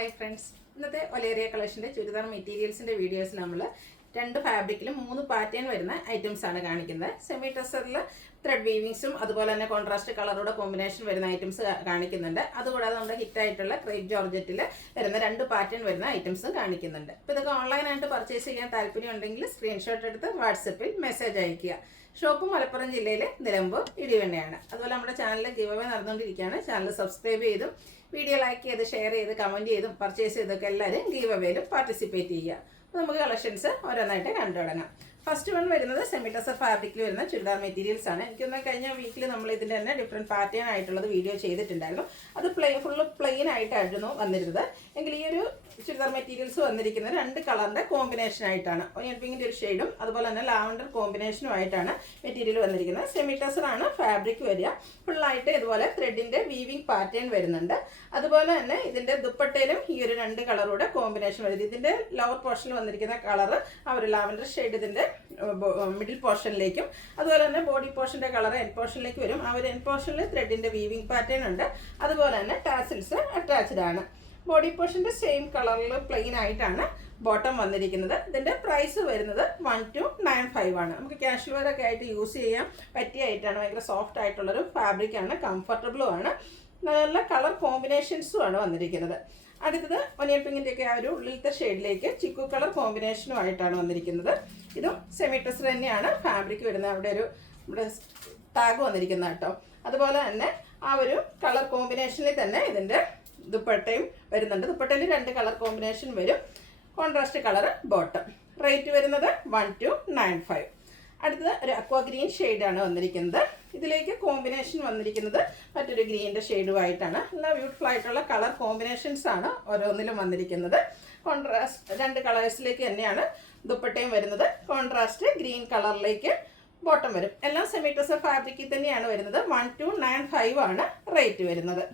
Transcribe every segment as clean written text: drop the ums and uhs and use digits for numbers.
Hi friends, ഇന്നത്തെ ഒലേറിയ കളക്ഷൻ്റെ ചുരിദാർ മെറ്റീരിയൽസിൻ്റെ വീഡിയോസിൽ നമ്മൾ രണ്ട് ഫാബ്രിക്കിലും 3 പാറ്റേൺ വരുന്ന ഐറ്റംസ് ആണ് കാണിക്കുന്നത്. സെമി ടെസറിൽ ത്രെഡ് വീവിങ്സും അതുപോലെ തന്നെ കോൺട്രാസ്റ്റ് കളറുടെ കോമ്പിനേഷൻ വരുന്ന ഐറ്റംസ് കാണിക്കുന്നുണ്ട്. അതുകൂടാതെ നമ്മുടെ ഹിറ്റായിട്ടുള്ള ക്രേപ്പ് ജോർജറ്റിൽ വരുന്ന 2 പാറ്റേൺ വരുന്ന ഐറ്റംസും കാണിക്കുന്നുണ്ട്. അപ്പോൾ ഇതൊക്കെ ഓൺലൈനായിട്ട് പർച്ചേസ് ചെയ്യാൻ താല്പര്യം ഉണ്ടെങ്കിൽ സ്ക്രീൻഷോട്ട് എടുത്ത് വാട്സപ്പിൽ മെസ്സേജ് അയയ്ക്കുക. ഷോപ്പ് മലപ്പുറം ജില്ലയിലെ നിലമ്പൂർ ഇടിവണ്ണയാണ്. അതുപോലെ നമ്മുടെ ചാനലിൽ ഗിവ് അവേ നടന്നുകൊണ്ടിരിക്കുകയാണ്. ചാനൽ സബ്സ്ക്രൈബ് ചെയ്തും വീഡിയോ ലൈക്ക് ചെയ്ത് ഷെയർ ചെയ്ത് കമൻറ്റ് ചെയ്തും പർച്ചേസ് ചെയ്തൊക്കെ എല്ലാവരും ഗീവ് അവേയിലും പാർട്ടിസിപ്പേറ്റ് ചെയ്യുക. അപ്പോൾ നമുക്ക് കളക്ഷൻസ് ഓരോന്നായിട്ട് കണ്ടു തുടങ്ങാം. ഫസ്റ്റ് വൺ വരുന്നത് സെമി ടെസർ ഫാബ്രിക്കിൽ വരുന്ന ചുരിദാർ മെറ്റീരിയൽസ് ആണ്. എനിക്കൊന്ന് കഴിഞ്ഞ വീക്കിൽ നമ്മൾ ഇതിൻ്റെ തന്നെ ഡിഫറെൻറ്റ് പാറ്റേൺ ആയിട്ടുള്ളത് വീഡിയോ ചെയ്തിട്ടുണ്ടായിരുന്നു. അത് ഫുള്ള് പ്ലെയിൻ ആയിട്ടായിരുന്നു വന്നിരുന്നത്. എങ്കിൽ ഈ ഒരു ചുരിദാർ മെറ്റീരിയൽസ് വന്നിരിക്കുന്നത് 2 കളറിൻ്റെ കോമ്പിനേഷൻ ആയിട്ടാണ്. ഒനിയൻ പിങ്കിൻ്റെ ഒരു ഷെയ്ഡും അതുപോലെ തന്നെ ലാവൻഡർ കോമ്പിനേഷനും ആയിട്ടാണ് മെറ്റീരിയൽ വന്നിരിക്കുന്നത്. സെമി ടെസർ ആണ് ഫാബ്രിക് വരിക. ഫുള്ളായിട്ട് ഇതുപോലെ ത്രെഡിൻ്റെ വീവിങ് പാറ്റേൺ വരുന്നുണ്ട്. അതുപോലെ തന്നെ ഇതിൻ്റെ ദുപ്പട്ടയിലും ഈ ഒരു 2 കളറുടെ കോമ്പിനേഷൻ വരുന്നത്. ഇതിൻ്റെ ലോവർ പോർഷനിൽ വന്നിരിക്കുന്ന കളർ ആ ഒരു ലാവൻഡർ ഷെയ്ഡ് ഇതിൻ്റെ മിഡിൽ പോർഷനിലേക്കും അതുപോലെ തന്നെ ബോഡി പോർഷൻ്റെ കളർ എൻ പോർഷനിലേക്ക് വരും. ആ ഒരു എൻ പോർഷനിൽ ത്രെഡിൻ്റെ വീവിങ് പാറ്റേൺ ഉണ്ട്. അതുപോലെ തന്നെ ടാസിൽസ് അറ്റാച്ച്ഡ് ആണ്. ബോഡി പോർഷൻ്റെ സെയിം കളറിൽ പ്ലെയിൻ ആയിട്ടാണ് ബോട്ടം വന്നിരിക്കുന്നത്. ഇതിൻ്റെ പ്രൈസ് വരുന്നത് 1295 ആണ്. നമുക്ക് ക്യാഷ്വൽ വെയർ ഒക്കെ ആയിട്ട് യൂസ് ചെയ്യാൻ പറ്റിയ ആയിട്ടാണ്. ഭയങ്കര സോഫ്റ്റ് ആയിട്ടുള്ളൊരു ഫാബ്രിക്കാണ്, കംഫർട്ടബിളും ആണ്, നല്ല കളർ കോമ്പിനേഷൻസും ആണ് വന്നിരിക്കുന്നത്. അടുത്തത് ഒനിയൻ പിങ്കിൻ്റെയൊക്കെ ആ ഒരു ഉള്ളിലത്തെ ഷെയ്ഡിലേക്ക് ചിക്കു കളർ കോമ്പിനേഷനും ആയിട്ടാണ് വന്നിരിക്കുന്നത്. ഇതും സെമി ടെസർ തന്നെയാണ് ഫാബ്രിക് വരുന്നത്. അവിടെ ഒരു നമ്മുടെ ടാഗ് വന്നിരിക്കുന്നത് കേട്ടോ. അതുപോലെ തന്നെ ആ ഒരു കളർ കോമ്പിനേഷനിൽ തന്നെ ഇതിൻ്റെ ദുപ്പട്ടയും വരുന്നുണ്ട്. ദുപ്പട്ടയിൽ 2 കളർ കോമ്പിനേഷൻ വരും. Contrast colour bottom. റേറ്റ് വരുന്നത് 1295. അടുത്തത് ഒരു അക്വാ ഗ്രീൻ ഷെയ്ഡാണ് വന്നിരിക്കുന്നത്. ഇതിലേക്ക് കോമ്പിനേഷൻ വന്നിരിക്കുന്നത് മറ്റൊരു ഗ്രീനിൻ്റെ ഷെയ്ഡുമായിട്ടാണ്. നല്ല ബ്യൂട്ടിഫുൾ ആയിട്ടുള്ള കളർ കോമ്പിനേഷൻസ് ആണ് ഓരോന്നിലും വന്നിരിക്കുന്നത്. കോൺട്രാസ്റ്റ് 2 കളേഴ്സിലേക്ക് തന്നെയാണ് ദുപ്പട്ടയും വരുന്നത്. കോൺട്രാസ്റ്റ് ഗ്രീൻ കളറിലേക്ക് ബോട്ടം വരും. എല്ലാം സെമി ടെസർ ഫാബ്രിക്കിൽ തന്നെയാണ് വരുന്നത്. 1295 ആണ് റേറ്റ് വരുന്നത്.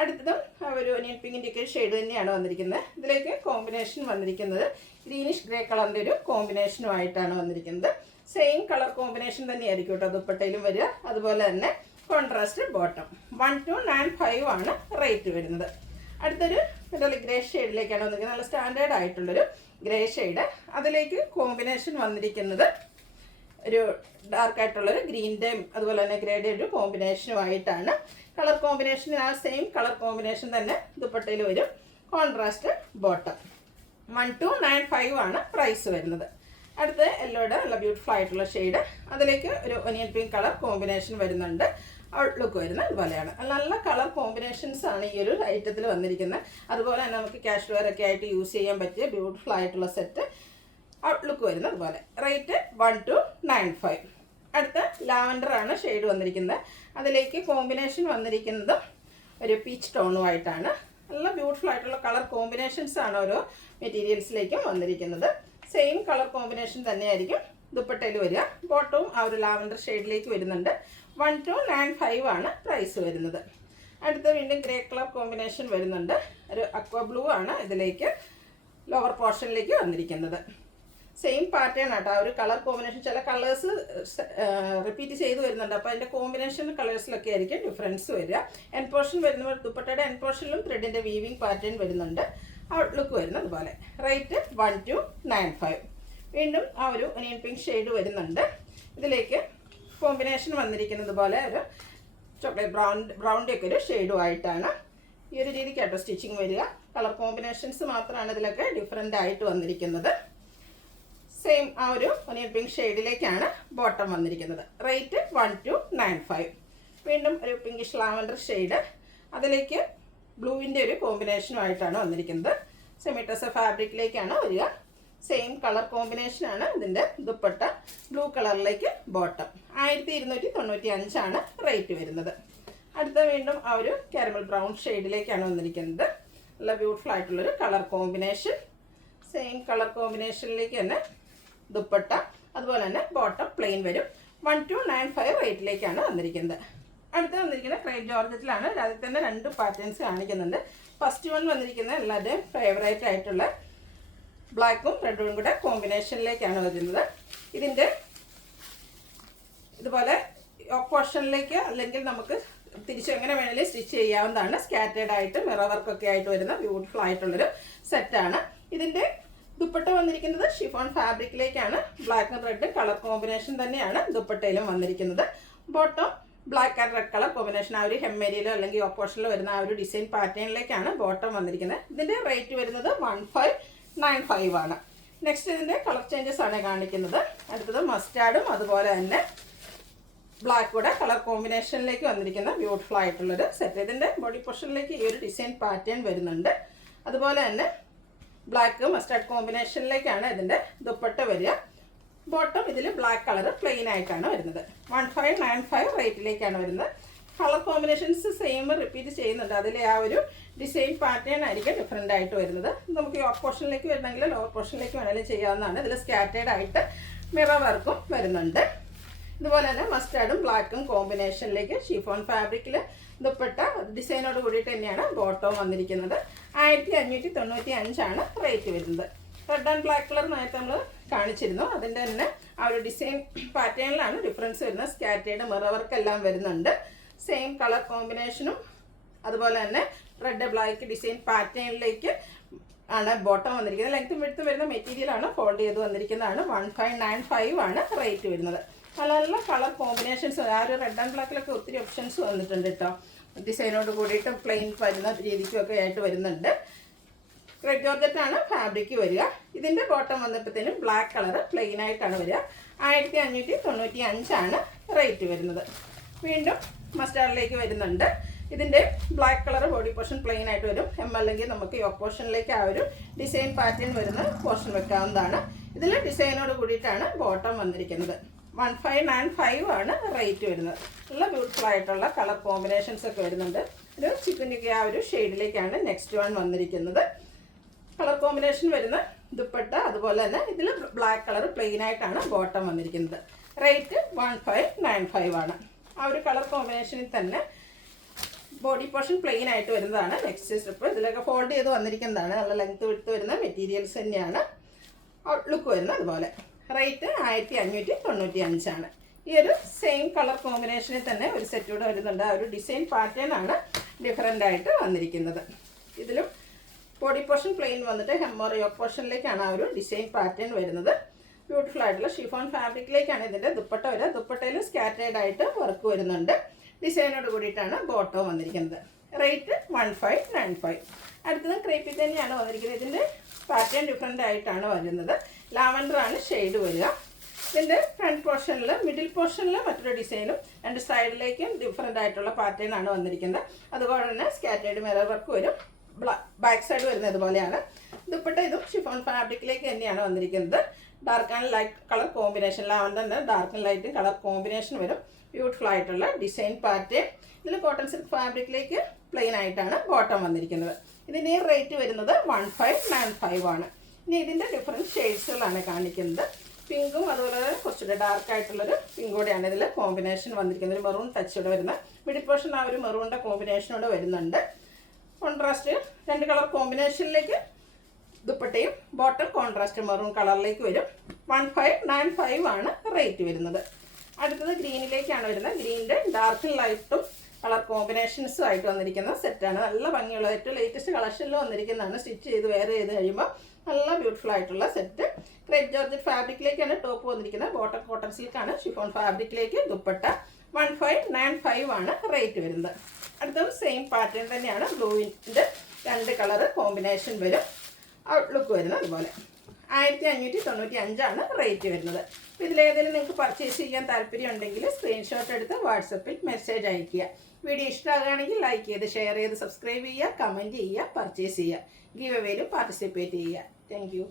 അടുത്തതും ഒരു ഒനിയൻ പിങ്കിൻ്റെയൊക്കെ ഷെയ്ഡ് തന്നെയാണ് വന്നിരിക്കുന്നത്. ഇതിലേക്ക് കോമ്പിനേഷൻ വന്നിരിക്കുന്നത് ഗ്രീനിഷ് ഗ്രേ കളറിൻ്റെ ഒരു കോമ്പിനേഷനുമായിട്ടാണ് വന്നിരിക്കുന്നത്. സെയിം കളർ കോമ്പിനേഷൻ തന്നെയായിരിക്കും കേട്ടോ ദുപ്പട്ടയിലും വരിക. അതുപോലെ തന്നെ കോൺട്രാസ്റ്റ് ബോട്ടം. 1295 ആണ് റേറ്റ് വരുന്നത്. അടുത്തൊരു മെറ്റാലിക് ഗ്രേ ഷെയ്ഡിലേക്കാണ് വന്നിരിക്കുന്നത്. നല്ല സ്റ്റാൻഡേർഡ് ആയിട്ടുള്ളൊരു ഗ്രേ ഷെയ്ഡ്. അതിലേക്ക് കോമ്പിനേഷൻ വന്നിരിക്കുന്നത് ഒരു ഡാർക്ക് ആയിട്ടുള്ളൊരു ഗ്രീൻ്റെയും അതുപോലെ തന്നെ ഗ്രേയുടെ ഒരു കോമ്പിനേഷനുമായിട്ടാണ്. കളർ കോമ്പിനേഷൻ ആ സെയിം കളർ കോമ്പിനേഷൻ തന്നെ ദുപ്പട്ടയിൽ വരും. Contrast bottom. 1295 ആണ് പ്രൈസ് വരുന്നത്. അടുത്ത് യെല്ലോയുടെ നല്ല ബ്യൂട്ടിഫുൾ ആയിട്ടുള്ള ഷെയ്ഡ്. അതിലേക്ക് ഒരു ഒനിയൻ പിങ്ക് കളർ കോമ്പിനേഷൻ വരുന്നുണ്ട്. ഔട്ട്ലുക്ക് വരുന്നത് ഇതുപോലെയാണ്. നല്ല കളർ കോമ്പിനേഷൻസ് ആണ് ഈ ഒരു ഐറ്റത്തിൽ വന്നിരിക്കുന്നത്. അതുപോലെ തന്നെ നമുക്ക് ക്യാഷ് വെയർ ഒക്കെ ആയിട്ട് യൂസ് ചെയ്യാൻ പറ്റിയ ബ്യൂട്ടിഫുൾ ആയിട്ടുള്ള സെറ്റ്. ഔട്ട്ലുക്ക് വരുന്നത് അതുപോലെ. റേറ്റ് 1295. അടുത്ത ലാവൻഡർ ആണ് ഷെയ്ഡ് വന്നിരിക്കുന്നത്. അതിലേക്ക് കോമ്പിനേഷൻ വന്നിരിക്കുന്നത് ഒരു പീച്ച് ടോണുമായിട്ടാണ്. നല്ല ബ്യൂട്ടിഫുൾ ആയിട്ടുള്ള കളർ കോമ്പിനേഷൻസ് ആണ് ഓരോ മെറ്റീരിയൽസിലേക്കും വന്നിരിക്കുന്നത്. സെയിം കളർ കോമ്പിനേഷൻ തന്നെയായിരിക്കും ദുപ്പട്ടയിൽ വരിക. ബോട്ടവും ആ ഒരു ലാവൻഡർ ഷെയ്ഡിലേക്ക് വരുന്നുണ്ട്. 1295 ആണ് പ്രൈസ് വരുന്നത്. അടുത്ത വീണ്ടും ഗ്രേ കളർ കോമ്പിനേഷൻ വരുന്നുണ്ട്. ഒരു അക്വ ബ്ലൂ ആണ് ഇതിലേക്ക് ലോവർ പോർഷനിലേക്ക് വന്നിരിക്കുന്നത്. സെയിം പാറ്റേൺ ആട്ടോ. ആ ഒരു കളർ കോമ്പിനേഷൻ ചില കളേഴ്സ് റിപ്പീറ്റ് ചെയ്ത് വരുന്നുണ്ട്. അപ്പോൾ അതിൻ്റെ കോമ്പിനേഷൻ കളേഴ്സിലൊക്കെ ആയിരിക്കും ഡിഫറൻസ് വരിക. എൻ പോർഷൻ വരുന്ന ദുപ്പട്ടയുടെ എൻ പോർഷനിലും ത്രെഡിൻ്റെ വീവിങ് പാറ്റേൺ വരുന്നുണ്ട്. ഔട്ട്ലുക്ക് വരുന്നത് അതുപോലെ. റേറ്റ് 1295. വീണ്ടും ആ ഒരു ഒനിയൻ പിങ്ക് ഷെയ്ഡ് വരുന്നുണ്ട്. ഇതിലേക്ക് കോമ്പിനേഷൻ വന്നിരിക്കുന്നത് പോലെ ഒരു ചോക്ലേറ്റ് ബ്രൗണിൻ്റെ ഒക്കെ ഒരു ഷെയ്ഡുമായിട്ടാണ്. ഈ ഒരു രീതിക്കാട്ടോ സ്റ്റിച്ചിങ് വരിക. കളർ കോമ്പിനേഷൻസ് മാത്രമാണ് ഇതിലൊക്കെ ഡിഫറെൻ്റ് ആയിട്ട് വന്നിരിക്കുന്നത്. സെയിം ആ ഒരു ഒനിയൻ പിങ്ക് ഷെയ്ഡിലേക്കാണ് ബോട്ടം വന്നിരിക്കുന്നത്. റേറ്റ് 1295. വീണ്ടും ഒരു പിങ്കിഷ് ലാവൻഡർ ഷെയ്ഡ്. അതിലേക്ക് ബ്ലൂവിൻ്റെ ഒരു കോമ്പിനേഷനുമായിട്ടാണ് വന്നിരിക്കുന്നത്. സെമി ടെസർ ഫാബ്രിക്കിലേക്കാണ് വരിക. സെയിം കളർ കോമ്പിനേഷനാണ് ഇതിൻ്റെ ദുപ്പട്ട. Blue കളറിലേക്ക് bottom. 1295 ആണ് റേറ്റ് വരുന്നത്. അടുത്ത വീണ്ടും ആ ഒരു കാരമൽ ബ്രൗൺ ഷെയ്ഡിലേക്കാണ് വന്നിരിക്കുന്നത്. നല്ല ബ്യൂട്ടിഫുൾ ആയിട്ടുള്ളൊരു കളർ കോമ്പിനേഷൻ. സെയിം കളർ കോമ്പിനേഷനിലേക്ക് തന്നെ ദുപ്പട്ട. അതുപോലെ തന്നെ ബോട്ടം പ്ലെയിൻ വരും. 1295 റേറ്റിലേക്കാണ് വന്നിരിക്കുന്നത്. അടുത്ത് വന്നിരിക്കുന്നത് ക്രേപ്പ് ജോർജറ്റിലാണ്. അതിൽ തന്നെ 2 പാറ്റേൺസ് കാണിക്കുന്നുണ്ട്. ഫസ്റ്റ് വൺ വന്നിരിക്കുന്നത് എല്ലാവരുടെയും ഫേവറേറ്റ് ആയിട്ടുള്ള ബ്ലാക്കും റെഡും കൂടെ കോമ്പിനേഷനിലേക്കാണ് വരുന്നത്. ഇതിൻ്റെ ഇതുപോലെ പോർഷനിലേക്ക് അല്ലെങ്കിൽ നമുക്ക് തിരിച്ച് എങ്ങനെ വേണമെങ്കിലും സ്റ്റിച്ച് ചെയ്യാവുന്നതാണ്. സ്കാറ്റേഡ് ആയിട്ട് മിറർ വർക്കൊക്കെ ആയിട്ട് വരുന്ന ബ്യൂട്ടിഫുൾ ആയിട്ടുള്ളൊരു സെറ്റാണ്. ഇതിൻ്റെ ദുപ്പട്ട വന്നിരിക്കുന്നത് ഷിഫോൺ ഫാബ്രിക്കിലേക്കാണ്. Black and red colour combination തന്നെയാണ് ദുപ്പട്ടയിലും വന്നിരിക്കുന്നത്. Bottom black and red colour combination, ആ ഒരു ഹെമ്മേരിയിലോ അല്ലെങ്കിൽ ഓപ്പോഷനിലോ വരുന്ന ആ ഒരു ഡിസൈൻ പാറ്റേണിലേക്കാണ് ബോട്ടം വന്നിരിക്കുന്നത്. ഇതിൻ്റെ റേറ്റ് വരുന്നത് 1595 ആണ്. നെക്സ്റ്റ് ഇതിൻ്റെ കളർ ചേഞ്ചസ് ആണ് കാണിക്കുന്നത്. അടുത്തത് മസ്റ്റാർഡും അതുപോലെ തന്നെ ബ്ലാക്ക് കൂടെ കളർ കോമ്പിനേഷനിലേക്ക് വന്നിരിക്കുന്ന ബ്യൂട്ടിഫുൾ ആയിട്ടുള്ളൊരു സെറ്റ്. ഇതിൻ്റെ ബോഡി പോർഷനിലേക്ക് ഈ ഒരു ഡിസൈൻ പാറ്റേൺ വരുന്നുണ്ട്. അതുപോലെ തന്നെ ബ്ലാക്ക് മസ്റ്റാർഡ് കോമ്പിനേഷനിലേക്കാണ് ഇതിൻ്റെ ദുപ്പട്ട വരിക. ബോട്ടം ഇതിൽ ബ്ലാക്ക് കളർ പ്ലെയിൻ ആയിട്ടാണ് വരുന്നത്. 1595 റേറ്റിലേക്കാണ് വരുന്നത്. കളർ കോമ്പിനേഷൻസ് സെയിം റിപ്പീറ്റ് ചെയ്യുന്നുണ്ട്. അതിലെ ആ ഒരു ഡിസൈൻ പാറ്റേൺ ആയിരിക്കും ഡിഫറെൻ്റ് ആയിട്ട് വരുന്നത്. നമുക്ക് യോക്ക് പോർഷനിലേക്ക് വരണമെങ്കിൽ ലോവർ പോർഷനിലേക്ക് വേണമെങ്കിലും ചെയ്യാവുന്നതാണ്. ഇതിൽ സ്കാറ്റേഡ് ആയിട്ട് മിറർ വർക്കും വരുന്നുണ്ട്. ഇതുപോലെ തന്നെ മസ്റ്റാർഡും ബ്ലാക്കും കോമ്പിനേഷനിലേക്ക് ഷിഫോൺ ഫാബ്രിക്കിൽ ദുപ്പട്ട ഡിസൈനോട് കൂടിയിട്ട് തന്നെയാണ് ബോട്ടവും വന്നിരിക്കുന്നത്. 1595 ആണ് റേറ്റ് വരുന്നത്. റെഡ് ആൻഡ് ബ്ലാക്ക് കളർ നേരത്തെ നമ്മൾ കാണിച്ചിരുന്നു. അതിൻ്റെ തന്നെ ആ ഒരു ഡിസൈൻ പാറ്റേണിലാണ് ഡിഫറൻസ് വരുന്നത്. സ്കാറ്റേഡ് മിറർ വർക്ക് എല്ലാം വരുന്നുണ്ട്. സെയിം കളർ കോമ്പിനേഷനും അതുപോലെ തന്നെ റെഡ് ബ്ലാക്ക് ഡിസൈൻ പാറ്റേണിലേക്ക് ആണ് ബോട്ടം വന്നിരിക്കുന്നത്. ലെങ്ത്തും വിഡ്ത്തും വരുന്ന മെറ്റീരിയലാണ് ഫോൾഡ് ചെയ്ത് വന്നിരിക്കുന്നതാണ്. 1595 ആണ് റേറ്റ് വരുന്നത്. നല്ല നല്ല കളർ കോമ്പിനേഷൻസ്, ആ ഒരു റെഡ് ആൻഡ് ബ്ലാക്കിലൊക്കെ ഒത്തിരി ഓപ്ഷൻസ് വന്നിട്ടുണ്ട് കേട്ടോ. ഡിസൈനോട് കൂടിയിട്ട് പ്ലെയിൻ വരുന്ന രീതിക്കൊക്കെ ആയിട്ട് വരുന്നുണ്ട്. റെഡ് ജോർജറ്റാണ് ഫാബ്രിക് വരിക. ഇതിൻ്റെ ബോട്ടം വന്നപ്പോഴത്തേനും ബ്ലാക്ക് കളർ പ്ലെയിൻ ആയിട്ടാണ് വരിക. 1595 ആണ് റേറ്റ് വരുന്നത്. വീണ്ടും മസ്റ്റാർഡിലേക്ക് വരുന്നുണ്ട്. ഇതിൻ്റെ black colour body portion plain ആയിട്ട് വരും. അല്ലെങ്കിൽ നമുക്ക് യോക്ക് പോർഷനിലേക്ക് ആ ഒരു ഡിസൈൻ പാറ്റേൺ വരുന്ന പോർഷൻ വെക്കാവുന്നതാണ്. ഇതിൽ ഡിസൈനോട് കൂടിയിട്ടാണ് ബോട്ടം വന്നിരിക്കുന്നത്. 1595 ആണ് റേറ്റ് വരുന്നത്. നല്ല ബ്യൂട്ടിഫുൾ ആയിട്ടുള്ള കളർ കോമ്പിനേഷൻസ് ഒക്കെ വരുന്നുണ്ട്. ഒരു ചിക്കനൊക്കെ ആ ഒരു ഷെയ്ഡിലേക്കാണ് നെക്സ്റ്റ് വൺ വന്നിരിക്കുന്നത്. കളർ കോമ്പിനേഷൻ വരുന്ന ദുപ്പട്ട അതുപോലെ തന്നെ ഇതിൽ ബ്ലാക്ക് കളർ പ്ലെയിൻ ആയിട്ടാണ് ബോട്ടം വന്നിരിക്കുന്നത്. റേറ്റ് 1595 ആണ്. ആ ഒരു കളർ കോമ്പിനേഷനിൽ തന്നെ ബോഡി പോർഷൻ പ്ലെയിൻ ആയിട്ട് വരുന്നതാണ് നെക്സ്റ്റ് സ്റ്റെപ്പ്. ഇതിലൊക്കെ ഫോൾഡ് ചെയ്ത് വന്നിരിക്കുന്നതാണ്. നല്ല ലെങ്ത്ത് വിട്ട് വരുന്ന മെറ്റീരിയൽസ് തന്നെയാണ്. ഔട്ട്ലുക്ക് വരുന്നത് അതുപോലെ. റേറ്റ് 1595 ആണ്. ഈ ഒരു സെയിം കളർ കോമ്പിനേഷനിൽ തന്നെ ഒരു സെറ്റ് കൂടെ വരുന്നുണ്ട്. ആ ഒരു ഡിസൈൻ പാറ്റേൺ ആണ് ഡിഫറെൻ്റ് ആയിട്ട് വന്നിരിക്കുന്നത്. ഇതിലും ബോഡി പോർഷൻ പ്ലെയിൻ വന്നിട്ട് ഹെമ്മർ യോക്ക് പോർഷനിലേക്കാണ് ആ ഒരു ഡിസൈൻ പാറ്റേൺ വരുന്നത്. ബ്യൂട്ടിഫുൾ ആയിട്ടുള്ള ഷിഫോൺ ഫാബ്രിക്കിലേക്കാണ് ഇതിൻ്റെ ദുപ്പട്ട വരിക. ദുപ്പട്ടയിൽ സ്കാറ്റേഡ് ആയിട്ട് വർക്ക് വരുന്നുണ്ട്. ഡിസൈനോട് കൂടിയിട്ടാണ് ബോട്ടം വന്നിരിക്കുന്നത്. റേറ്റ് 1595. അടുത്തത് ക്രേപ്പിൽ തന്നെയാണ് വന്നിരിക്കുന്നത്. ഇതിൻ്റെ പാറ്റേൺ ഡിഫറെൻ്റ് ആയിട്ടാണ് വരുന്നത്. ലാവൻഡർ ആണ് ഷെയ്ഡ് വരിക. ഇതിൻ്റെ ഫ്രണ്ട് പോർഷനിൽ മിഡിൽ പോർഷനിൽ മറ്റൊരു ഡിസൈനും രണ്ട് സൈഡിലേക്കും ഡിഫറെൻ്റ് ആയിട്ടുള്ള പാറ്റേൺ ആണ് വന്നിരിക്കുന്നത്. അതുപോലെ തന്നെ സ്കാറ്റേഡ് മിറർ വർക്ക് വരും. ബാക്ക് സൈഡ് വരുന്നത് ഇതുപോലെയാണ്. ദുപ്പട്ട ഇതും ഷിഫോൺ ഫാബ്രിക്കിലേക്ക് തന്നെയാണ് വന്നിരിക്കുന്നത്. Dark and light colour combination, ലാവൻഡറിൻ്റെ dark and light colour combination വരും. ബ്യൂട്ടിഫുൾ ആയിട്ടുള്ള ഡിസൈൻ പാറ്റേൺ. ഇതിൽ കോട്ടൺ സിൽക്ക് ഫാബ്രിക്കിലേക്ക് പ്ലെയിൻ ആയിട്ടാണ് ബോട്ടം വന്നിരിക്കുന്നത്. ഇതിൻ്റെ റേറ്റ് വരുന്നത് 1595 ആണ്. ഇനി ഇതിൻ്റെ ഡിഫറെൻറ്റ് ഷെയ്ഡ്സുകളാണ് കാണിക്കുന്നത്. പിങ്കും അതുപോലെ കുറച്ചുകൂടെ ഡാർക്ക് ആയിട്ടുള്ളൊരു പിങ്ക് കൂടെയാണ് ഇതിൽ കോമ്പിനേഷൻ വന്നിരിക്കുന്നത്. ഒരു മെറൂൺ ടച്ചോടെ വരുന്ന മിഡിൽ പോർഷൻ ആ ഒരു മെറൂണിൻ്റെ കോമ്പിനേഷനോടെ വരുന്നുണ്ട്. കോൺട്രാസ്റ്റ് രണ്ട് കളർ കോമ്പിനേഷനിലേക്ക് ദുപ്പട്ടയും ബോട്ടം കോൺട്രാസ്റ്റ് മെറൂൺ കളറിലേക്ക് വരും. 1595 ആണ് റേറ്റ് വരുന്നത്. അടുത്തത് ഗ്രീനിലേക്കാണ് വരുന്നത്. ഗ്രീനിൻ്റെ ഡാർക്കും ലൈറ്റും കളർ കോമ്പിനേഷൻസും ആയിട്ട് വന്നിരിക്കുന്ന സെറ്റാണ്. നല്ല ഭംഗിയുള്ള ഏറ്റവും ലേറ്റസ്റ്റ് കളക്ഷനിൽ വന്നിരിക്കുന്നതാണ്. സ്റ്റിച്ച് ചെയ്ത് വെയർ ചെയ്ത് കഴിയുമ്പോൾ നല്ല ബ്യൂട്ടിഫുൾ ആയിട്ടുള്ള സെറ്റ്. ക്രേപ്പ് ജോർജറ്റ് ഫാബ്രിക്കിലേക്കാണ് ടോപ്പ് വന്നിരിക്കുന്നത്. ബോട്ടം കോട്ടൺ സിൽക്കാണ്. ഷിഫോൺ ഫാബ്രിക്കിലേക്ക് ദുപ്പട്ട. 1595 ആണ് റേറ്റ് വരുന്നത്. അടുത്തത് സെയിം പാറ്റേൺ തന്നെയാണ്. ബ്ലൂവിൻ്റെ രണ്ട് കളർ കോമ്പിനേഷൻ വരും. ഔട്ട്ലുക്ക് വരുന്നത് അതുപോലെ. 1595 ആണ് റേറ്റ് വരുന്നത്. അപ്പോൾ ഇതിലേതെങ്കിലും നിങ്ങൾക്ക് പർച്ചേസ് ചെയ്യാൻ താല്പര്യം ഉണ്ടെങ്കിൽ സ്ക്രീൻഷോട്ട് എടുത്ത് വാട്സപ്പിൽ മെസ്സേജ് അയയ്ക്കുക. വീഡിയോ ഇഷ്ടമാകുകയാണെങ്കിൽ ലൈക്ക് ചെയ്ത് ഷെയർ ചെയ്ത് സബ്സ്ക്രൈബ് ചെയ്യുക, കമൻറ്റ് ചെയ്യുക, പർച്ചേസ് ചെയ്യുക. ഗീവ് അവേയിലും പാർട്ടിസിപ്പേറ്റ് ചെയ്യുക. Thank you.